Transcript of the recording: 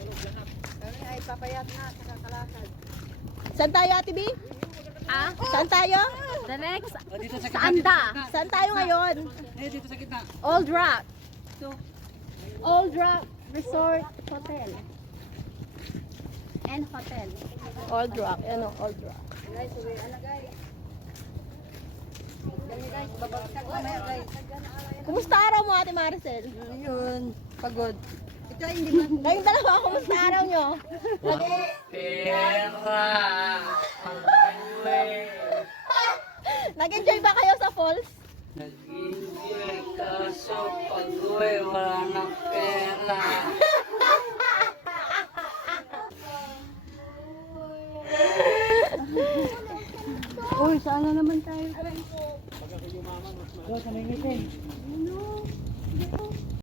Kami ay papayat na sa kakalakad. Saan tayo, Ate B? Ah? Saan tayo? The next, Dito sa sa Anda. Saan tayo ngayon? Dito sa gitna. Old Rock. Ito. Old Rock Resort Hotel. And Hotel. Old Rock. Ano, Old Rock. Guys, uwi na guys. Kami guys, babagsak mamaya guys. Kumusta araw mo, Ate Maricel? Yun, pagod. Ito ay hindi man. Kayong dalawa, kumusta araw nyo? Nag-enjoy ba kayo sa falls? Nag-enjoy kaso pag-uwi wala ng pera. Uy, saan na naman tayo? Doon sa may meeting.